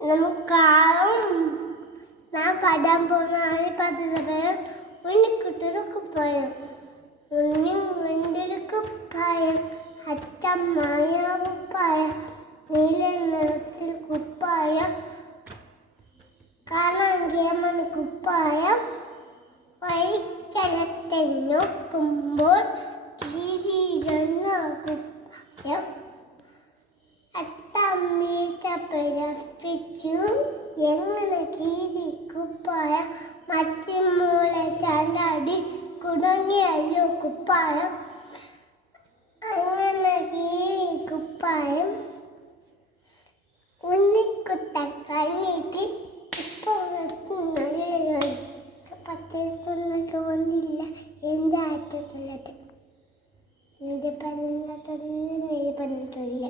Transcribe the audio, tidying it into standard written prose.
നമുക്കാവും ഞാൻ പടാൻ പോകുന്ന പതിനപയം ഉണ്ണിക്കുട്ടൊരു കുപ്പായം ഉണ്ണിൻ്റെ കുപ്പായം അച്ചമ്മായ കുപ്പായം നീല നിറത്തിൽ കുപ്പായം കാണാൻ കുപ്പായം വഴിക്കലത്തെ നോക്കുമ്പോൾ കീഴിരുന്ന കുപ്പായം അത്തമ്മീറ്റ പിഴപ്പിച്ചു എങ്ങനെ കീരി കുപ്പായം മറ്റിമൂളെ ചാണ്ടാടി കുടുങ്ങിയല്ലോ കുപ്പായം അങ്ങനെ കീരി കുപ്പായം ഉണ്ണിക്കുട്ട കഴിഞ്ഞിട്ട് പത്തേക്കൊന്നൊക്കെ വന്നില്ല എൻ്റെ ആറ്റത്തുള്ളത് എൻ്റെ പറഞ്ഞില്ല